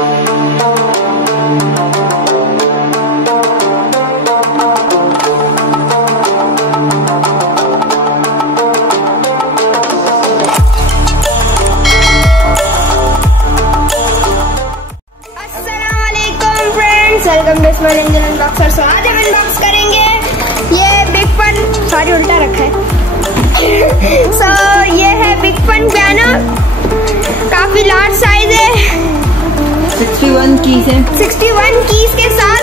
Welcome to smart engine unboxer. So आज हम unbox करेंगे ये बिग फन, सॉरी उल्टा रखा है। सो ये है बिग फन पियानो, काफी लार्ज साइज है, 61 कीज है, 61 कीज के साथ।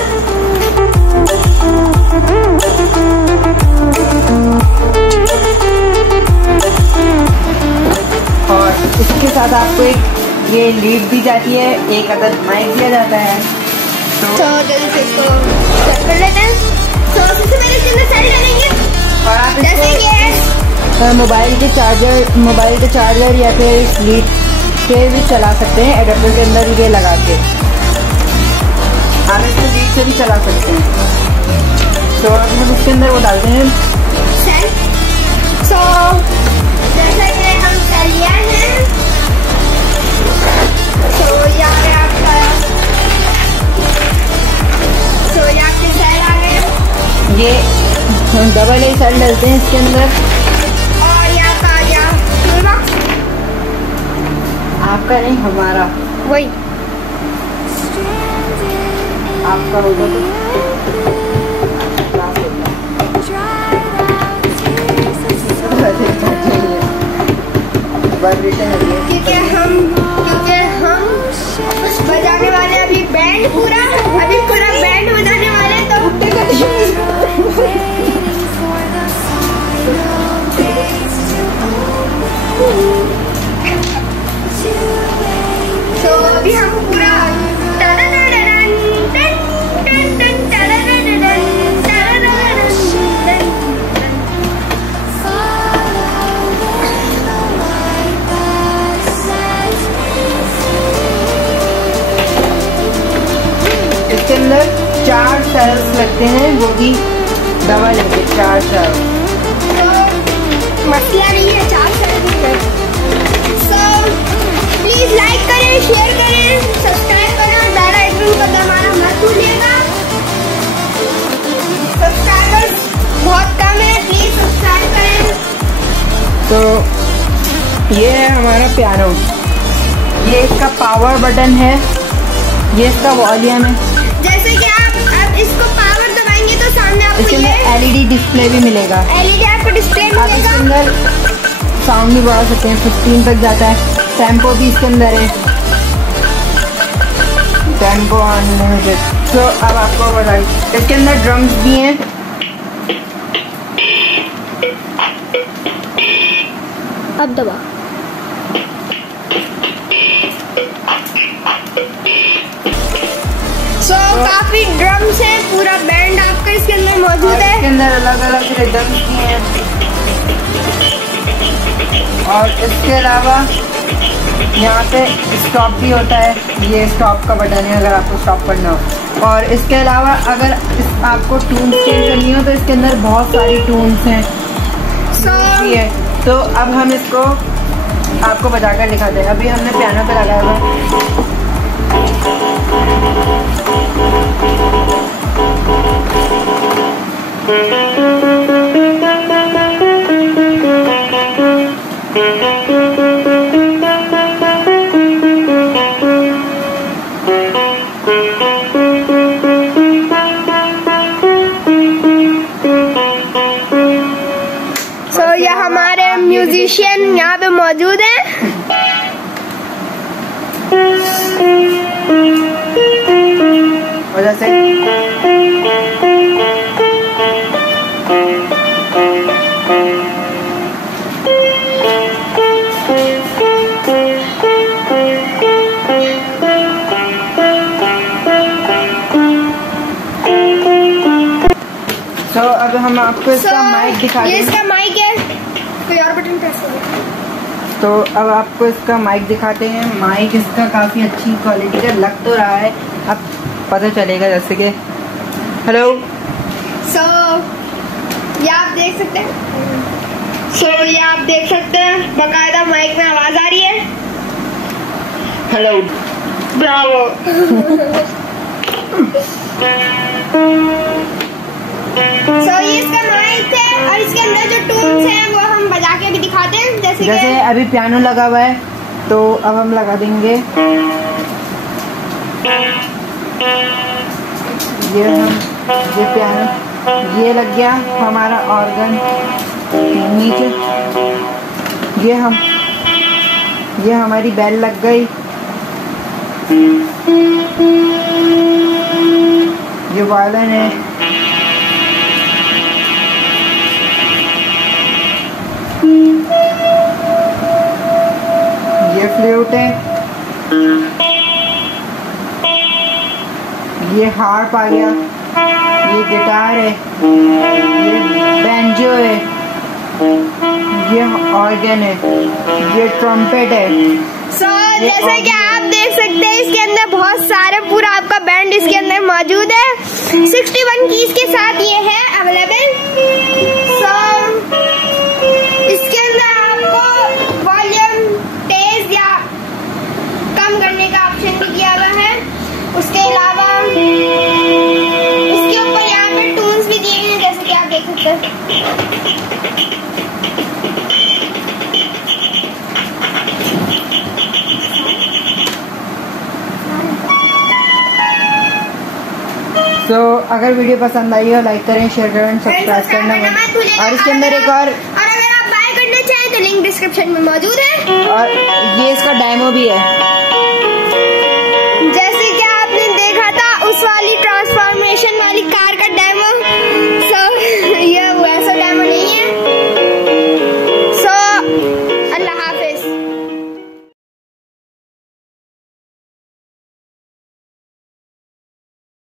और इसके साथ आपको एक ये लीड दी जाती है, एक अदद माइक दिया जाता है। तो जल्दी से इसको सेट कर लेते हैं। तो सबसे पहले इसके अंदर सेल डालेंगे और आप जैसे ये मोबाइल के चार्जर या फिर लीड के भी चला सकते हैं, एडेप्टर के अंदर ये लगा के आप इसको लीड से भी चला सकते हैं। तो अब हम इसके अंदर वो डालते हैं सेल। सो जैसा कि हम सेल लिया है, तो यहाँ पे आपका आपके सेल आ गए। ये डबल ए सेल डालते हैं इसके अंदर। और यहाँ का आ गया टूल बॉक्स, आपका नहीं हमारा, वही आपका होगा क्योंकि हम बजाने वाले अभी बैंड पूरा बैंड बजाने वाले। तो अभी हम पूरा इसके अंदर 4 सेल्स लगते हैं, वो भी डबल है, 4 सेल्स। तो मसला नहीं है, 4 सेल्स है। सो प्लीज लाइक करें, शेयर करें, सब्सक्राइब करें और बेल आइकन को दबाना मत भूलिएगा। सब्सक्राइबर्स बहुत कम है, प्लीज सब्सक्राइब करें। तो ये है हमारा पियानो, ये इसका पावर बटन है, ये इसका वॉल्यूम है। जैसे कि आप इसको पावर दबाएंगे तो सामने आपको इसके अंदर एलईडी डिस्प्ले भी मिलेगा, एलईडी आपको डिस्प्ले आप इसके मिलेगा। अंदर साउंड भी बढ़ा सकते हैं, 15 तक जाता है। टेम्पो भी इसके अंदर है, टेम्पो अनलिमिटेड। तो अब आपको बताइए, इसके अंदर ड्रम्स भी हैं। अब दबा। काफी ड्रम्स हैं, पूरा बैंड आपका इसके अंदर मौजूद है। इसके अंदर अलग अलग रिदम्स भी हैं। और इसके अलावा यहाँ पे स्टॉप भी होता है, ये स्टॉप का बटन है अगर आपको स्टॉप करना हो। और इसके अलावा अगर आपको टून्स चेंज करनी हो तो इसके अंदर बहुत सारी टून्स हैं। है तो अब हम इसको आपको बजाकर दिखाते हैं। अभी हमने पियानो पे लगाया हुआ। ये हमारे म्यूजिशियन यहाँ पे मौजूद हैं। और जैसे तो अब हम आपको इसका माइक दिखा दें। ये इसका माइक है, कोई और बटन प्रेस करो। तो अब आपको इसका माइक दिखाते हैं। माइक इसका काफ़ी अच्छी क्वालिटी का लग तो रहा है, अब पता चलेगा। जैसे कि हेलो, ये आप देख सकते हैं। ये आप देख सकते हैं, बाकायदा माइक में आवाज आ रही है। हेलो। ब्रावो। ये इसका माइक है और इसके अंदर जो टून्स हैं वो हम बजा के भी दिखाते हैं। जैसे अभी पियानो लगा हुआ है तो अब हम लगा देंगे ये पियानो, ये लग गया हमारा ऑर्गन नीचे, ये हमारी बेल लग गई, ये वायलिन है, ये फ्लूट है, ये हार्प आ गया, ये गिटार है, ये बैंजो है, ये ऑर्गन है, ये ट्रम्पेट है। जैसा कि आप देख सकते हैं इसके अंदर बहुत सारे पूरा आपका बैंड इसके अंदर मौजूद है। 61 कीज के साथ ये है अवेलेबल। इसके अंदर आपको वॉल्यूम तेज या कम करने का ऑप्शन भी दिया हुआ है। उसके अलावा इसके ऊपर यहाँ पे टून्स भी दिए गए हैं जैसे कि आप देख सकते हैं। अगर वीडियो पसंद आई हो लाइक करें, शेयर करें, सब्सक्राइब करना मत भूलिए। और इसके अंदर एक और अगर आप बाय करना चाहें तो लिंक डिस्क्रिप्शन में मौजूद है और ये इसका डेमो भी है।